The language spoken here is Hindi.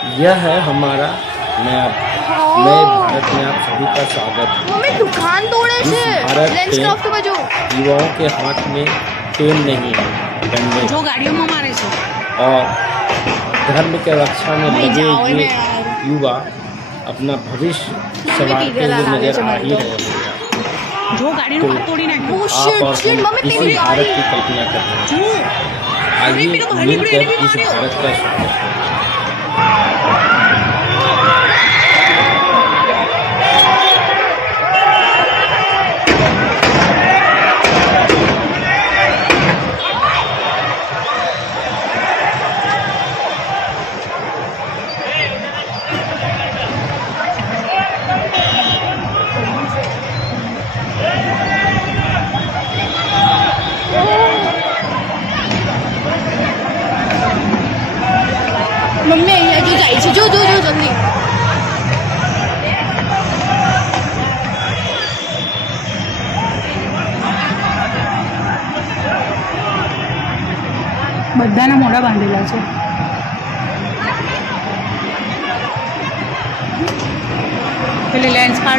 यह है हमारा नया नए भारत में आप सभी का स्वागत है। मम्मी दुकान तोड़े इस છે भारत લેન્સ के ક્રાફ્ટ બાજુ युवाओं के हाथ में पेन नहीं है, डंडे जो गाड़ियों में मारे छे और धर्म के रक्षा में भाई लगे जाओ ये में यार। युवा अपना भविष्य संवारते हुए नजर आ ही रहे हैं। जो गाड़ियों में हाथ तोड़ी ઓ नाख्यो શિટ आप और શિટ हम મમ્મી इसी તેરી भारत ગાડી की कल्पना कर रहे हैं। जो आइए मेरे को हड्डी मिलकर भी इस मारियो। भारत का स्वागत करें। મમ્મી અહીંયા જો જાય છે જો જો જો જલ્દી બધાના મોઢા બાંધેલા છે પેલી લેન્સ કાર્ડ